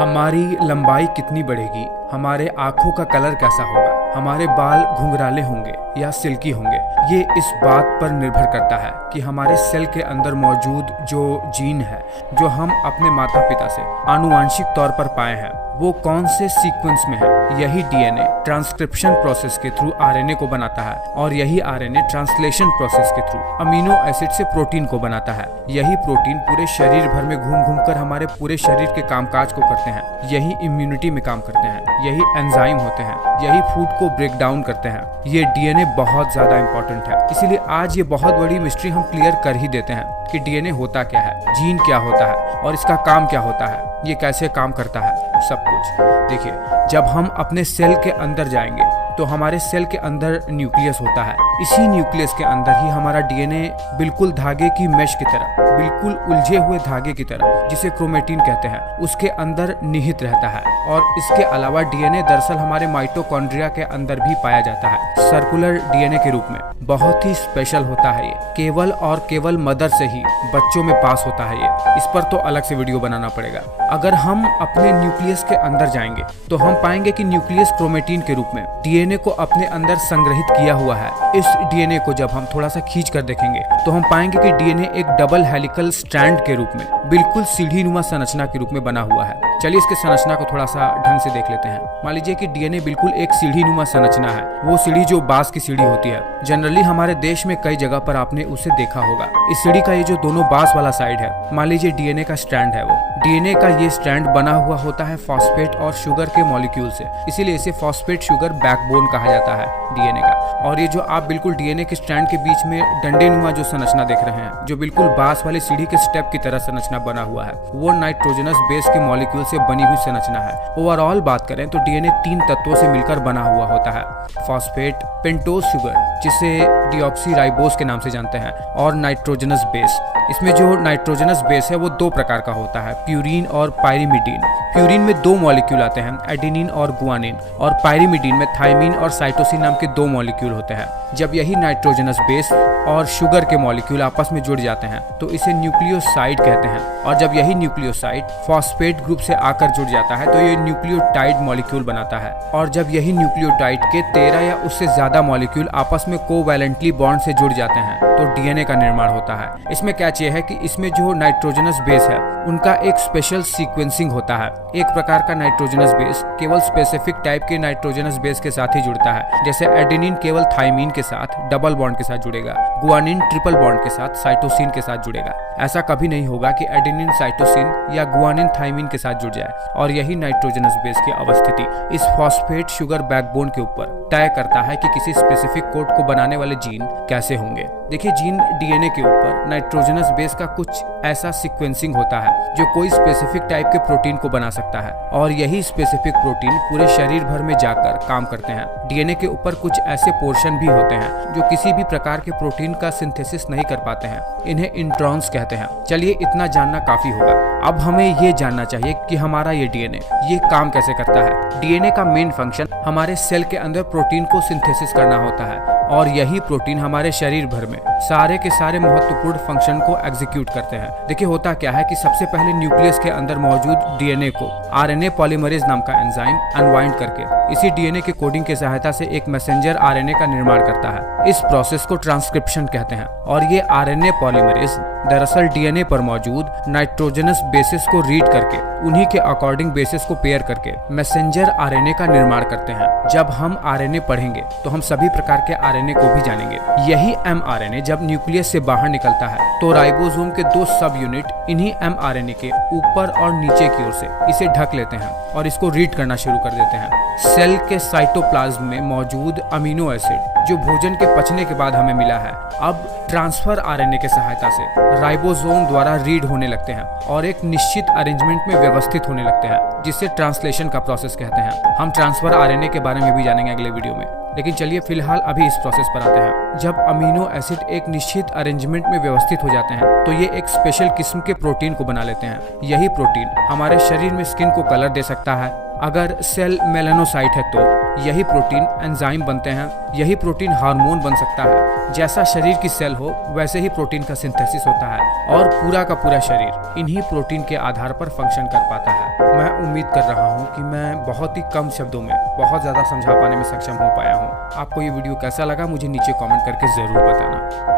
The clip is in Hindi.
हमारी लंबाई कितनी बढ़ेगी, हमारे आंखों का कलर कैसा होगा, हमारे बाल घुंघराले होंगे या सिल्की होंगे, ये इस बात पर निर्भर करता है कि हमारे सेल के अंदर मौजूद जो जीन है जो हम अपने माता पिता से आनुवांशिक तौर पर पाए हैं वो कौन से सीक्वेंस में है। यही डीएनए ट्रांसक्रिप्शन प्रोसेस के थ्रू आरएनए को बनाता है और यही आरएनए ट्रांसलेशन प्रोसेस के थ्रू अमीनो एसिड से प्रोटीन को बनाता है। यही प्रोटीन पूरे शरीर भर में घूम घूम कर हमारे पूरे शरीर के कामकाज को करते हैं। यही इम्यूनिटी में काम करते हैं, यही एंजाइम होते हैं, यही फूड को ब्रेक डाउन करते हैं। ये डीएनए बहुत ज्यादा इंपॉर्टेंट है, इसीलिए आज ये बहुत बड़ी मिस्ट्री हम क्लियर कर ही देते हैं कि डीएनए होता क्या है, जीन क्या होता है और इसका काम क्या होता है, ये कैसे काम करता है, सब कुछ। देखिए, जब हम अपने सेल के अंदर जाएंगे तो हमारे सेल के अंदर न्यूक्लियस होता है। इसी न्यूक्लियस के अंदर ही हमारा डीएनए बिल्कुल धागे की मेश की तरह, बिल्कुल उलझे हुए धागे की तरह, जिसे क्रोमेटिन कहते हैं, उसके अंदर निहित रहता है। और इसके अलावा डीएनए दरअसल हमारे माइटोकॉन्ड्रिया के अंदर भी पाया जाता है, सर्कुलर डीएनए के रूप में। बहुत ही स्पेशल होता है ये, केवल और केवल मदर से ही बच्चों में पास होता है ये। इस पर तो अलग से वीडियो बनाना पड़ेगा। अगर हम अपने न्यूक्लियस के अंदर जाएंगे तो हम पाएंगे कि न्यूक्लियस क्रोमेटिन के रूप में डीएनए को अपने अंदर संग्रहित किया हुआ है। इस डीएनए को जब हम थोड़ा सा खींच कर देखेंगे तो हम पाएंगे कि डीएनए एक डबल हेलिकल स्ट्रैंड के रूप में, बिल्कुल सीढ़ीनुमा संरचना के रूप में बना हुआ है। चलिए इसके संरचना को थोड़ा सा ढंग से देख लेते हैं। मान लीजिए कि डीएनए बिल्कुल एक सीढ़ीनुमा संरचना है, वो सीढ़ी जो बांस की सीढ़ी होती है। जनरली हमारे देश में कई जगह पर आपने उसे देखा होगा। इस सीढ़ी का ये जो दोनों बांस वाला साइड है, मान लीजिए डीएनए का स्ट्रैंड है। वो डीएनए का ये स्ट्रैंड बना हुआ होता है फॉस्फेट और शुगर के मॉलिक्यूल से, इसीलिए इसे फॉस्फेट शुगर बैकबोन कहा जाता है डीएनए का। और ये जो आप बिल्कुल डीएनए के स्ट्रैंड के बीच में डंडेनुमा जो संरचना देख रहे हैं, जो बिल्कुल बांस वाली सीढ़ी के स्टेप की तरह संरचना बना हुआ है, वो नाइट्रोजनस बेस के मॉलिक्यूल से बनी हुई संरचना है। ओवरऑल बात करें तो डीएनए 3 तत्वों से मिलकर बना हुआ होता है, फॉस्फेट, पेंटोज शुगर जिसे डीऑक्सीराइबोस के नाम से जानते हैं, और नाइट्रोजनस बेस। इसमें जो नाइट्रोजनस बेस है वो 2 प्रकार का होता है, प्यूरीन और पायरिमिडीन। प्यूरीन में 2 मॉलिक्यूल आते हैं, एडेनिन और गुआनिन, और पायरिमिडीन में थायमिन और साइटोसिन नाम के 2 मॉलिक्यूल होते हैं। जब यही नाइट्रोजनस बेस और शुगर के मॉलिक्यूल आपस में जुड़ जाते हैं तो इसे न्यूक्लियोसाइड कहते हैं। और जब यही न्यूक्लियोसाइड फॉस्फेट ग्रुप से आकर जुड़ जाता है तो ये न्यूक्लियोटाइड मॉलिक्यूल बनाता है। और जब यही न्यूक्लियोटाइड के 13 या उससे ज्यादा मॉलिक्यूल आपस में कोवैलेंटली बॉन्ड से जुड़ जाते हैं तो डीएनए का निर्माण होता है। इसमें कैच ये है कि इसमें जो नाइट्रोजनस बेस है उनका एक स्पेशल सीक्वेंसिंग होता है। एक प्रकार का नाइट्रोजनस बेस केवल स्पेसिफिक टाइप के नाइट्रोजनस बेस के साथ ही जुड़ता है, जैसे एडेनिन केवल थायमिन के साथ डबल बॉन्ड के साथ जुड़ेगा, गुआनिन ट्रिपल बॉन्ड के साथ साइटोसिन के साथ जुड़ेगा। ऐसा कभी नहीं होगा कि एडेनिन साइटोसिन या गुआनिन थायमिन के साथ जुड़ जाए। और यही नाइट्रोजनस बेस की अवस्थिति इस फॉस्फेट शुगर बैकबोन के ऊपर तय करता है कि किसी स्पेसिफिक कोड को बनाने वाले जीन कैसे होंगे। देखिए, जीन डीएनए के ऊपर नाइट्रोजनस बेस का कुछ ऐसा सीक्वेंसिंग होता है जो कोई स्पेसिफिक टाइप के प्रोटीन को बना सकता है, और यही स्पेसिफिक प्रोटीन पूरे शरीर भर में जाकर काम करते हैं। डीएनए के ऊपर कुछ ऐसे पोर्शन भी होते हैं जो किसी भी प्रकार के प्रोटीन का सिंथेसिस नहीं कर पाते हैं, इन्हें इंट्रॉन्स कहते हैं। चलिए, इतना जानना काफी होगा। अब हमें ये जानना चाहिए कि हमारा ये डीएनए ये काम कैसे करता है। डीएनए का मेन फंक्शन हमारे सेल के अंदर प्रोटीन को सिंथेसिस करना होता है, और यही प्रोटीन हमारे शरीर भर में सारे के सारे महत्वपूर्ण फंक्शन को एग्जीक्यूट करते हैं। देखिए, होता क्या है कि सबसे पहले न्यूक्लियस के अंदर मौजूद डीएनए को आरएनए पॉलीमरेज नाम का एंजाइम अनवाइंड करके इसी डीएनए के कोडिंग की सहायता से एक मैसेंजर आरएनए का निर्माण करता है। इस प्रोसेस को ट्रांसक्रिप्शन कहते हैं। और ये आरएनए पॉलीमरेज दरअसल डीएनए पर मौजूद नाइट्रोजनस बेसिस को रीड करके उन्हीं के अकॉर्डिंग बेसिस को पेयर करके मैसेंजर आरएनए का निर्माण करते हैं। जब हम आरएनए पढ़ेंगे तो हम सभी प्रकार के आरएनए को भी जानेंगे। यही एमआरएनए जब न्यूक्लियस से बाहर निकलता है तो राइबोसोम के 2 सब यूनिट इन्हीं एमआरएनए के ऊपर और नीचे की ओर से इसे ढक लेते हैं और इसको रीड करना शुरू कर देते हैं। सेल के साइटोप्लाज्म में मौजूद अमीनो एसिड जो भोजन के पचने के बाद हमें मिला है, अब ट्रांसफर आरएनए के सहायता से राइबोसोम द्वारा रीड होने लगते हैं और एक निश्चित अरेंजमेंट में व्यवस्थित होने लगते हैं, जिसे ट्रांसलेशन का प्रोसेस कहते हैं। हम ट्रांसफर आरएनए के बारे में भी जानेंगे अगले वीडियो में, लेकिन चलिए फिलहाल अभी इस प्रोसेस पर आते हैं। जब अमीनो एसिड एक निश्चित अरेंजमेंट में व्यवस्थित हो जाते हैं तो ये एक स्पेशल किस्म के प्रोटीन को बना लेते हैं। यही प्रोटीन हमारे शरीर में स्किन को कलर दे सकता है। अगर सेल मेलानोसाइट है तो यही प्रोटीन एंजाइम बनते हैं। यही प्रोटीन हार्मोन बन सकता है। जैसा शरीर की सेल हो वैसे ही प्रोटीन का सिंथेसिस होता है और पूरा का पूरा शरीर इन्हीं प्रोटीन के आधार पर फंक्शन कर पाता है। मैं उम्मीद कर रहा हूँ कि मैं बहुत ही कम शब्दों में बहुत ज़्यादा समझा पाने में सक्षम हो पाया हूँ। आपको ये वीडियो कैसा लगा मुझे नीचे कमेंट करके ज़रूर बताना।